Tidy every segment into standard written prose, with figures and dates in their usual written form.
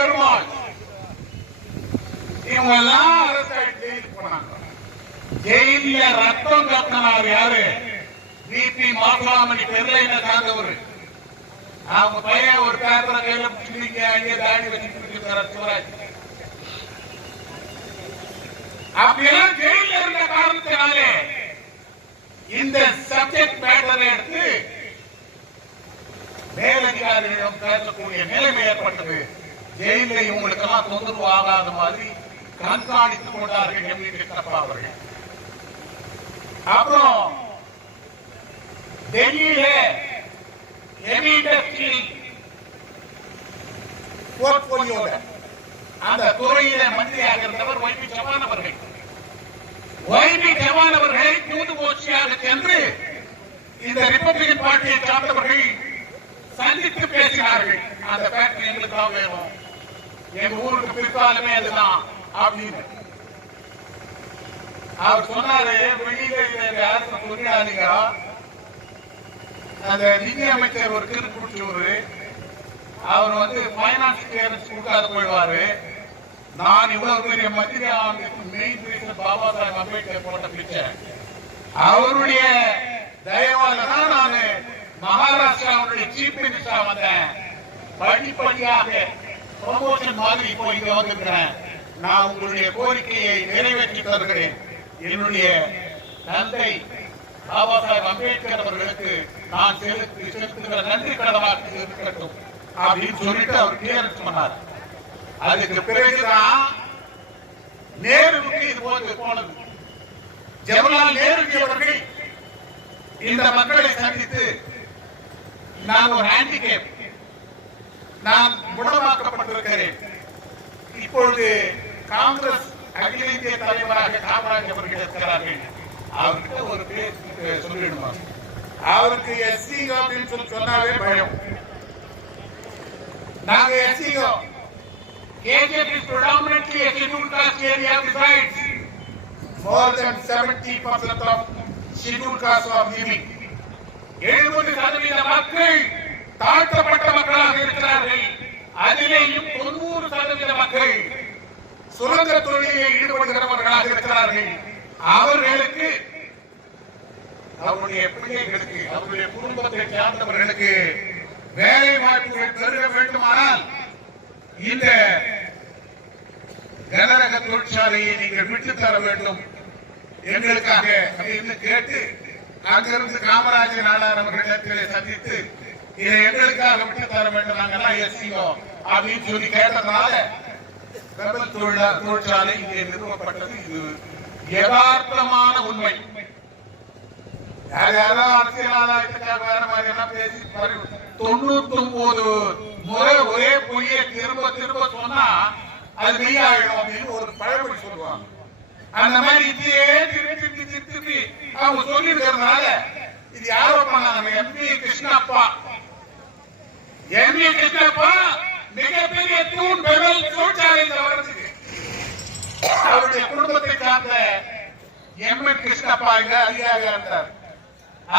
பெருமாள் இவங்க எல்லாம் அரெஸ்ட் ஆயிட்டு ஜெயிலுக்கு போனாங்க. ஜெயில ரத்தம் கட்டினார் யாரு? பிபி மாசாமணி பெருளையில சார்ந்தவர். அவங்க பையன் ஒரு பேப்பரை கையில பிடிச்சிருக்க அங்கே தாடி வச்சுட்டு இருக்கிறார் சிவராஜ். அப்படியெல்லாம் ஜெயில இருந்த காரணத்தினாலே இந்த சப்ஜெக்ட் மேட்டரை எடுத்து மேலதிகாரிகளிடம் பேசக்கூடிய நிலைமை ஏற்பட்டது. ஜெயில இவங்களுக்கெல்லாம் தொந்தரவு ஆகாத மாதிரி கண்காணித்துக் கொண்டார்கள் எம் வி கிருஷ்ணப்பா அவர்கள். அப்புறம் டெல்லியில ஹெவி இண்டஸ்ட்ரியல் போர்ட்போலியோட அந்த துறையில மந்திரியாக இருந்தவர் ஒய்பி சவான் அவர்கள். ஒய்பி சவான் அவர்களை தூது போச்சியாக சென்று இந்த ரிப்பப்ளிகன் பார்ட்டியை சார்ந்தவர்கள் சந்தித்து பேசினார்கள். அந்த ஃபேக்டரி எங்களுக்காக வேணும், எங்க ஊருக்கு பிற்காலமே அதுதான் அப்படின்னு அவர் சொன்னாரு. வெளியில யாரும் தொழிலாளிங்க அந்த நிதி அமைச்சர் ஒரு திருக்குறிச்சூர் அவர் வந்து பைனான்ஸ் கிளியரன்ஸ் கொடுக்காத போயிடுவாரு. நான் இவ்வளவு பெரிய மந்திரி ஆனதுக்கு மெயின் ரீசன் பாபா சாஹேப் அம்பேத்கர் போட்ட பிச்சை. அவருடைய தயவால தான் நான் மகாராஷ்டிராவுடைய சீஃப் மினிஸ்டரா வந்தேன். படிப்படியாக ப்ரமோஷன் மாதிரி இப்போ இங்க வந்திருக்கிறேன். நான் உங்களுடைய கோரிக்கையை நிறைவேற்றி தருகிறேன். என்னுடைய தந்தை பாபா சாஹேப் அம்பேத்கர் அவர்களுக்கு நான் செலுத்துகிற நன்றி கடனாக இருக்கட்டும் அப்படின்னு சொல்லிட்டு அவர் கிளியரன்ஸ் பண்ணார். அதுக்கு பிறகுதான் நேருவுக்கு இது போன்று போனது. ஜவஹர்லால் நேருஜி அவர்கள் இந்த மக்களை சந்தித்து நான் ஒரு ஹேண்டிகேப், நான் குணமாக்கப்பட்டிருக்கிறேன், இப்பொழுது காங்கிரஸ் அகில இந்திய தலைவராக காமராஜ் அவர்கள் இருக்கிறார்கள், அவர்கிட்ட ஒரு பேர் சொல்லிடுமா? அவருக்கு எஸ்சிஓ அப்படின்னு சொன்னாவே பயம். நாங்க SEO KGF is predominantly a scheduled caste area besides more than 70% of scheduled caste are living. 70% மக்கள் தாழ்த்தப்பட்ட மக்களாக இருக்கிறார்கள். அதிலேயும் 90% மக்கள் சுரங்க தொழிலில் ஈடுபடுகிறவர்களாக இருக்கிறார்கள். அவர்களுக்கு, அவருடைய பிள்ளைகளுக்கு, அவருடைய குடும்பத்தை சார்ந்தவர்களுக்கு வேலை வாய்ப்புகள் பெருக வேண்டுமானால் இந்த கனரக தொழிற்சாலையை நீங்கள் விட்டு தர வேண்டும் எங்களுக்காக அப்படின்னு கேட்டு அங்கிருந்து காமராஜர் நாடார் அவர்களிடத்திலே சந்தித்து இதை எங்களுக்காக விட்டு தர வேண்டும், நாங்கெல்லாம் எஸ்சிஓ அப்படின்னு சொல்லி கேட்டதுனால பெபல் தொழிற்சாலை இங்கே நிறுவப்பட்டது. இது யதார்த்தமான உண்மை. யாராவது அரசியல் ஆதாயத்துக்காக வேற மாதிரி எல்லாம் பேசி 99 முறை ஒரே பொய்யை திரும்ப திரும்ப சொன்னா அது மெய்யாயிடும் அப்படின்னு ஒரு பழமொழி சொல்லுவாங்க. அந்த மாதிரி இதையே திருப்பி திருப்பி அவங்க சொல்லி இருக்கிறதுனால இது யாரோ பண்ணாங்க. எம்.வி. கிருஷ்ணப்பா, எம்.வி. கிருஷ்ணப்பா மிகப்பெரிய தூண் பெபல் தொழிற்சாலையில் வளர்ந்தது. அவருடைய குடும்பத்தை சார்ந்த எம்.என். கிருஷ்ணப்பா இங்க அதிகாரியா இருந்தார்.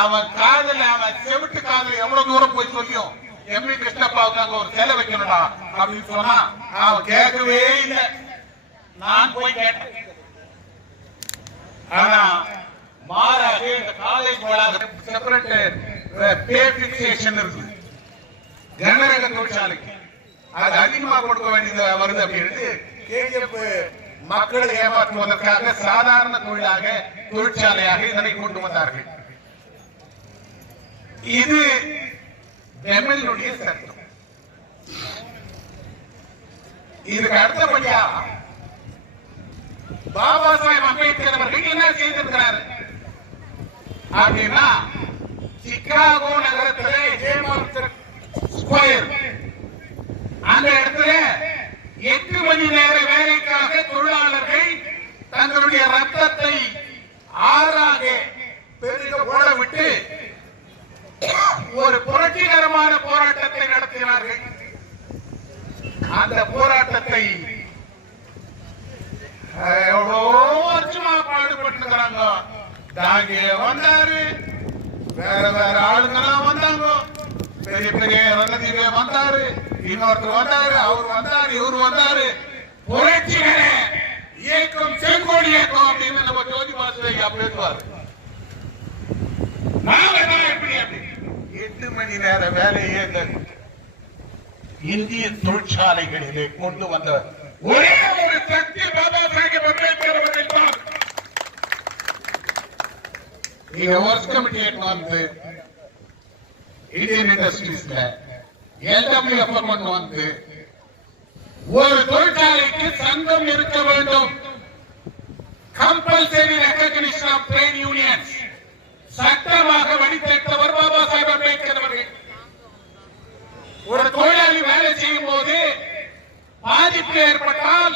அவன் காதல, அவன் செவிட்டு காதல எவ்வளவு தூரம் போய் சொல்லியும் எம்.வி. கிருஷ்ணப்பாவுக்கு அங்க ஒரு சிலை வைக்கணும்டா அப்படின்னு சொன்னா அவன் கேட்கவே இல்லை. நான் போய் கேட்டேன். ஆனா மாறாக இந்த காலேஜ் செப்பரேட் பே பிக்சேஷன் இருக்கு கனரக தொழிற்சாலைக்கு, அது அதிகமா கொடுக்க வேண்டியது வருது அப்படின்னு KGF மக்களை ஏமாற்றுவதற்காக சாதாரண தொழிலாக தொழிற்சாலையாக இதனை கொண்டு வந்தார்கள். இது பெமலுடைய சட்டம். இதுக்கு அடுத்தபடியா பாபா சாஹேப் அம்பேத்கர் அவர்கள் என்ன செய்திருக்கிறார் அப்படின்னா, சிகாகோ நகரத்திலே ஹேமார்த் ஸ்கொயர் அந்த இடத்துல 8 மணி நேர வேலைக்காக தொழிலாளர்கள் தங்களுடைய ரத்தத்தை ஆறாக பெருக ஓட விட்டு ஒரு புரட்சிகரமான போராட்டத்தை நடத்தினார்கள். அந்த போராட்டத்தை எவ்வளோ வருஷமா பாடுபட்டு தாங்கே வந்தாரு, வேற வேற ஆளுங்கெல்லாம் வந்தாங்க, பெரிய பெரிய ரணதீவே வந்தாரு, இன்னொருத்தர் வந்தாரு, அவர் வந்தாரு, இவர் வந்தாரு, புரட்சிகர இயக்கம் செங்கோடி இயக்கம் அப்படின்னு நம்ம ஜோதி பாசுரையா பேசுவார். நாங்க தான் எப்படி 8 மணி நேர வேலையே இந்திய தொழிற்சாலைகளிலே கொண்டு வந்தவர் ஒரே ஒரு சக்தி பாபா சாஹேப் அம்பேத்கர் அவர்கள் தான். நீங்க ஒர்க்ஸ் கமிட்டி வந்து இந்தியன் இண்டஸ்ட்ரீஸ்ல LWF கொண்டு வந்து ஒரு தொழிற்சாலைக்கு சங்கம் இருக்க வேண்டும், compulsory recognition of trade unions சட்டமாக வடித்தெடுத்தவர் பாபா சாஹேப் அம்பேத்கர் அவர்கள். ஒரு தொழிலாளி வேலை செய்யும் போது பாதிப்பு ஏற்பட்டால்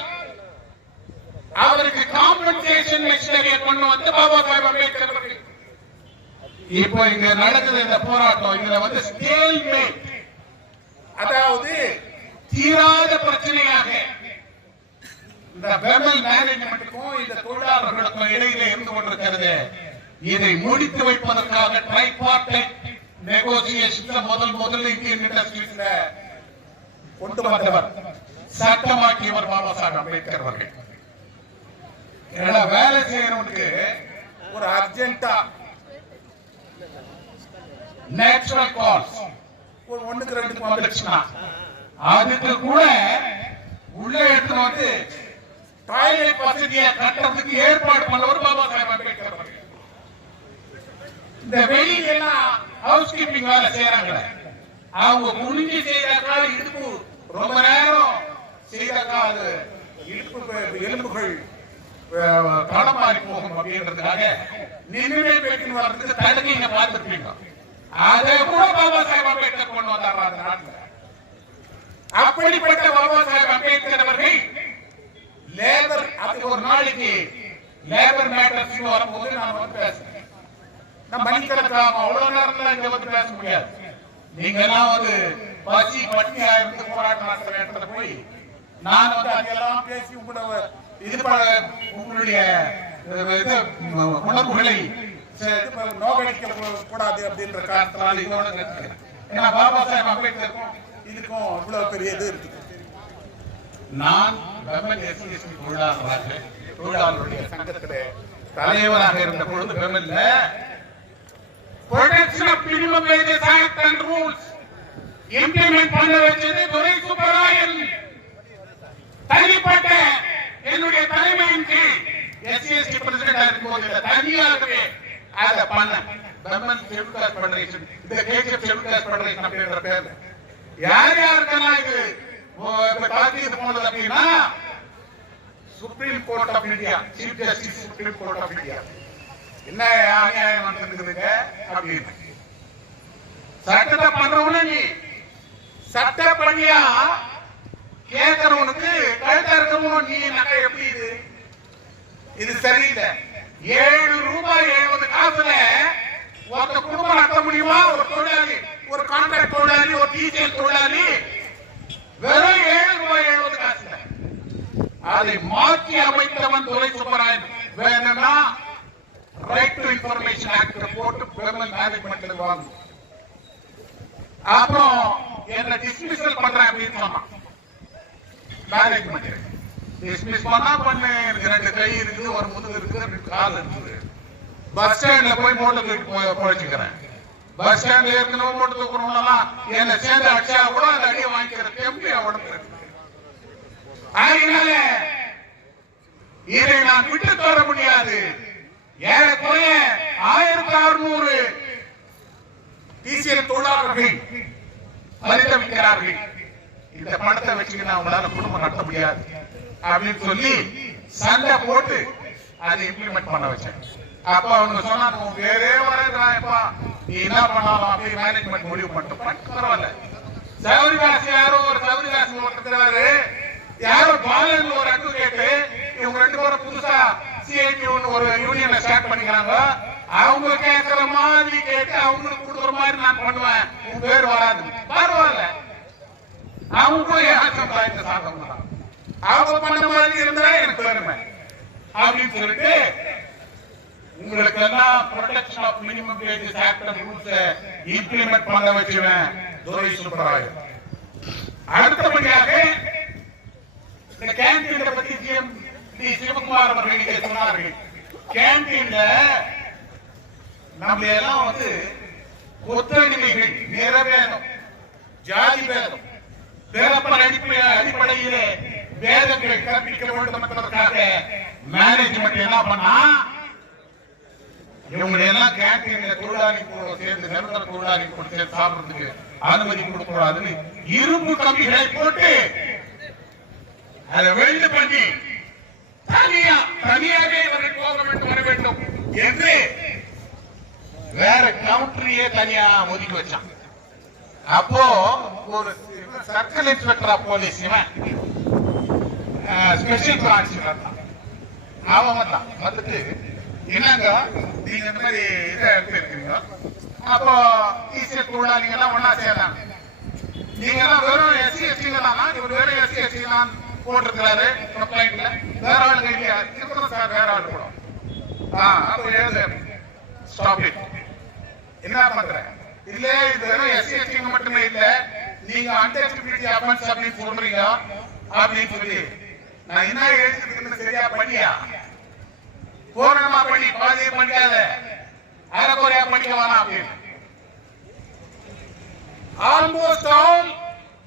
அவருக்கு காம்பன்சேஷன் மிஷனரியை கொண்டு வந்து பாபா சாஹேப் அம்பேத்கர் அவர்கள். இப்போ இங்க நடக்குது இந்த போராட்டம், இதுல வந்து ஸ்டேல்மேட், அதாவது தீராத பிரச்சனையாக இந்த பெமல் மேனேஜ்மெண்ட்டுக்கும் இந்த தொழிலாளர்களுக்கும் இடையில இருந்து கொண்டிருக்கிறது. இதை முடித்து வைப்பதற்காக ட்ரைபார்டைட் நெகோசியேஷன் முதல்ல இந்தியன் இண்டஸ்ட்ரீஸ்ல கொண்டு வந்தவர், சட்டமாக்கியவர் பாபா சாஹேப் அம்பேத்கர் அவர்கள். வேலை செய்யறவனுக்கு ஒரு அர்ஜென்டா நேச்சுரல் கால்ஸ் ஒரு 1க்கு 2க்கு வந்துடுச்சுன்னா அதுக்கு கூட உள்ள எடுத்து வந்து டாய்லெட் வசதியை கட்டுறதுக்கு ஏற்பாடு பண்ணவர் பாபா சாஹேப் அம்பேத்கர் அவர்கள். இந்த வெளியெல்லாம் ஹவுஸ் கீப்பிங் வேலை செய்யறாங்க, அவங்க குனிஞ்சு செய்தாக்கா இடுப்பு ரொம்ப நேரம் செய்தாக்கா அது இடுப்பு எலும்புகள் களம் மாறி போகும் அப்படின்றதுக்காக நினைவே பேக்கின்னு வர்றதுக்கு தடுக்கீங்க பார்த்துருப்பீங்க. அதை கூட பாபா சாஹேப் அம்பேத்கர் கொண்டு வந்தார் அந்த நாட்டில். அப்படிப்பட்ட பாபா சாஹேப் அம்பேத்கர் அவர்கள் லேபர், அது ஒரு நாளைக்கு லேபர் மேட்டர்ஸ் வரும்போது நான் வந்து பேசுறேன். நான் மணிக்கணக்காக அவ்வளவு நேரம் இங்க வந்து பேச முடியாது. நீங்க எல்லாம் ஒரு பசி பட்டினியா இருந்து போராட்டம் நடத்துற இடத்துல போய் நான் வந்து அதெல்லாம் பேசி உங்களுடைய உணர்வுகளை நோக்கடிக்க கூடாது அப்படின்ற காரணத்தினால இதோட நிறுத்துகிறேன். ஏன்னா பாபா சாஹேப் அம்பேத்கருக்கும் இதுக்கும் இவ்வளவு பெரிய இது இருக்கு. நான் தொழிலாளருடைய சங்கத்திலே தலைவராக இருந்த பொழுது பெமல்ல protection of minimum wages act and rules implement பண்ண வச்சது துரை சுப்பராயன். தனிப்பட்ட என்னுடைய தலைமையின் கீழ் SC/ST பிரசிடென்ட் இருக்கும்போது தனியாகவே அதை பண்ண பெமல் ஷெட்யூல் காஸ்ட் ஃபெடரேஷன், இந்த KGF ஷெட்யூல் காஸ்ட் ஃபெடரேஷன் அப்படின்ற பேர்ல யார் யாருக்கெல்லாம் இது பாக்கியது போனது அப்படின்னா supreme court of India, chief justice supreme court of India என்ன அநியாயம் நடந்துருக்குதுங்க அப்படின்னு சட்டத்தை பண்றவனு நீ சட்டப்படியா கேட்கறவனுக்கு கழுத்த இருக்கவனும் நீ நகை எப்படி இது சரியில்லை. 7 ரூபாய் 70 காசுல ஒருத்த குடும்பம் நடத்த முடியுமா? ஒரு தொழிலாளி, ஒரு கான்ட்ராக்ட் தொழிலாளி, ஒரு டீச்சர் தொழிலாளி வெறும் 7 ரூபாய் 70 காசுல அதை மாற்றி அமைத்தவன் துரை சுப்பராயன். வேணும்னா ரைட் டு இன்ஃபர்மேஷன் ஆக்ட் போட்டு பெமல் மேனேஜ்மெண்ட் வாங்க. அப்புறம் என்ன டிஸ்மிஸல் பண்றேன் அப்படின்னு சொன்னான். மேனேஜ்மெண்ட் டிஸ்மிஸ் பண்ணா பண்ணு, 2 கை இருக்குது, ஒரு முதுகு இருக்குது, 2 கால் இருக்குது. பஸ் ஸ்டாண்ட்ல போய் மூட்டை தூக்கி பொழைச்சுக்கிறேன். பஸ் ஸ்டாண்ட்ல ஏற்கனவே மூட்டை தூக்கணும்லாம் என்ன சேர்ந்து அடிச்சா கூட அந்த அடியை வாங்கிக்கிற தெம்பு உடம்பு இருக்கு. அதனால இதை நான் விட்டு தர முடியாது. ஏறக்குறைய 1600 TCL தொழிலாளர்கள் பரிதவிக்கிறார்கள். இந்த பணத்தை வச்சுக்கிட்டு அவங்களால குடும்பம் நடத்த முடியாது அப்படின்னு சொல்லி சண்டை போட்டு அதை இம்ப்ளிமெண்ட் பண்ண வச்சேன். அப்ப அவங்க சொன்னாங்க, வேறே வரப்பா நீ என்ன பண்ணாலும் அப்படி மேனேஜ்மெண்ட் முடிவு பண்ணிட்டு பரவாயில்ல. சௌரிதாஸ் யாரோ ஒரு சௌரிதாஸ் ஒருத்தர் யாரோ பாலன் ஒரு அட்வொகேட், இவங்க 2 பேரும் புதுசா CIT ஒரு யூனியனை ஸ்டார்ட் பண்ணிக்கிறாங்க. அவங்க கேட்கிற மாதிரி கேட்டு அவங்களுக்கு கொடுக்குற மாதிரி நான் பண்ணுவேன், உன் பேர் வராது. பரவாயில்ல, அவங்க சமுதாயத்தை சார்ந்தவங்க தான், அவங்க பண்ண மாதிரி இருந்தா எனக்கு பெருமை அப்படின்னு சொல்லிட்டு உங்களுக்கு எல்லாம் protection of minimum wages act and rules implement பண்ண வச்சுவேன் துரை சுப்பராயன். அடுத்தபடியாக இந்த கேண்டீனை பத்தி சிஎம் டி சிவகுமார் அவர்கள் இங்கே சொன்னார்கள். கேண்டீன்ல நம்ம எல்லாம் வந்து கொத்தடிமைகள், நிறவேதம், ஜாதி பேதம், பிறப்பன் அடிப்படையிலே வேதங்கள் கற்பிக்க வேண்டும் என்பதற்காக மேனேஜ்மெண்ட் என்ன பண்ணா, இவங்க எல்லாம் கேண்டீன்ல தொழிலாளி சேர்ந்து நிரந்தர தொழிலாளி கூட சேர்ந்து சாப்பிடுறதுக்கு அனுமதி கொடுக்கூடாதுன்னு இரும்பு கம்பிகளை போட்டு அதை வெல்டு பண்ணி தனியாக இவர்கள் போக வேண்டும், வர வேண்டும் என்று வேற கவுண்டரையே தனியா ஒதுக்கி வச்சான். அப்போ ஒரு சர்க்கிள் இன்ஸ்பெக்டர் ஆஃப் போலீஸ், இவன் ஸ்பெஷல் பிரான்ச் அவன் வந்தான். வந்துட்டு என்னங்க நீங்க இந்த மாதிரி இதை எடுத்துருக்கீங்க, அப்போ ஈஸியா தொழிலாளிங்க எல்லாம் ஒன்னா சேரலாம், நீங்க எல்லாம் வெறும் எஸ்சி எஸ்டி தானா, இவர் வெறும் எஸ்சி எஸ்டி தான் போட்டிருக்கிறாரு கம்ப்ளைண்ட்ல, வேற ஆளுங்க இல்லையா இருக்கிறோம் சார், வேற ஆளு கூட அப்போ எழுது ஸ்டாப் இட், என்ன பண்ற இல்ல இது வெறும் எஸ்சி எஸ்டி மட்டுமே இல்ல, நீங்க அன்டெஸ்டிபிலிட்டி அஃபென்ஸ் அப்படின்னு சொல்றீங்க அப்படின்னு சொல்லி நான் என்ன எழுதிருக்குன்னு சரியா பண்ணியா, பூரணமா பண்ணி பாதியை பண்ணிக்காத, அரைக்குறையா பண்ணிக்க வேணாம் அப்படின்னு. Almost all,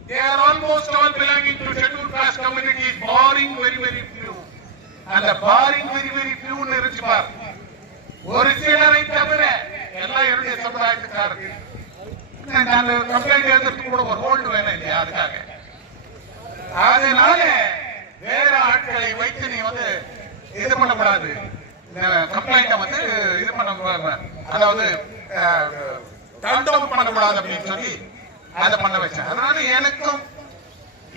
they are almost all belonging to scheduled caste communities, barring very few. And the barring very few இருந்துச்சு பார், ஒரு சிலரை தவிர எல்லாம் என்னுடைய சமுதாயத்துக்காரர்கள். நான் கம்ப்ளைண்ட் எழுதுறதுக்கு கூட ஒரு ஹோல்டு வேணும் இல்லையா, அதுக்காக. அதனால வேற ஆட்களை வைத்து நீ வந்து இது பண்ணக்கூடாது, கம்ப்ளைண்ட வந்து இது பண்ண, அதாவது கண்ட்ரோல் பண்ணக்கூடாது அப்படின்னு சொல்லி அதை பண்ண வச்சேன். அதனால எனக்கும்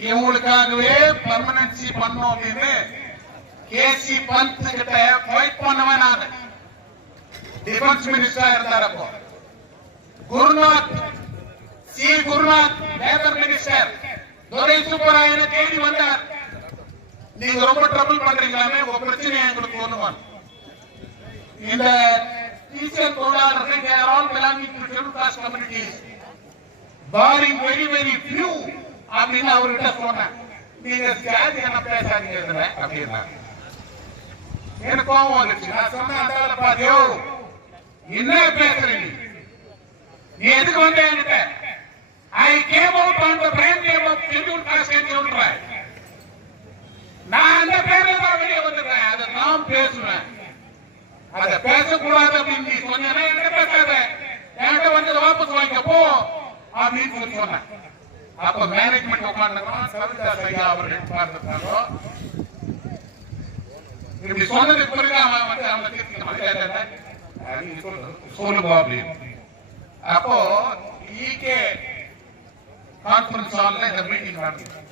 இவங்களுக்காகவே பர்மனன்சி பண்ணோம் அப்படின்னு கேசி பந்த் கிட்ட ஃபைட் பண்ணவன் நான். டிஃபென்ஸ் மினிஸ்டரா இருந்தார் அப்போ. குருநாத் லேபர் மினிஸ்டர் துரை சுப்பராயனை தேடி வந்தார். நீங்க ரொம்ப ட்ரபிள் பண்றீங்களாமே, உங்க பிரச்சனையை எங்களுக்கு ஒண்ணுவான். இந்த டீச்சர் தொழிலாளர்கள் they are all belonging to scheduled caste communities, barring very few அப்படின்னு அவர்கிட்ட சொன்னேன். நீங்க ஜாதி என்ன பேசாதீங்க இதுல அப்படின்னா எனக்கு கோபம் வந்துச்சு. நான் சொன்னேன் அந்த வேலை பாத்தியோ என்ன பேசுறீங்க, நீ எதுக்கு வந்த என்கிட்ட, I came out on the brand name of scheduled caste என்று சொல்றேன். நான் அந்த பேர்ல தான் வெளியே வந்துடுறேன், அதை நான் பேசுவேன். அத பேசக்கூடாது அப்படின்னு நீ சொன்னா என்ன பேசாத, என்கிட்ட வந்து வாபஸ் வாங்கிக்கப்போ அப்படின்னு சொல்லி சொன்னேன். அப்ப மேனேஜ்மெண்ட் உட்கார்ந்துருக்கோம், சவிதா சையா அவர்கள் உட்கார்ந்துருக்காங்க. இப்படி சொன்னதுக்கு பிறகு அவன் வந்து அவனை திருத்தினான், சொல்லுங்க அப்படின்னு. அப்போ ஈகே கான்ஃபரன்ஸ் ஹால்ல இந்த மீட்டிங் நடந்தது.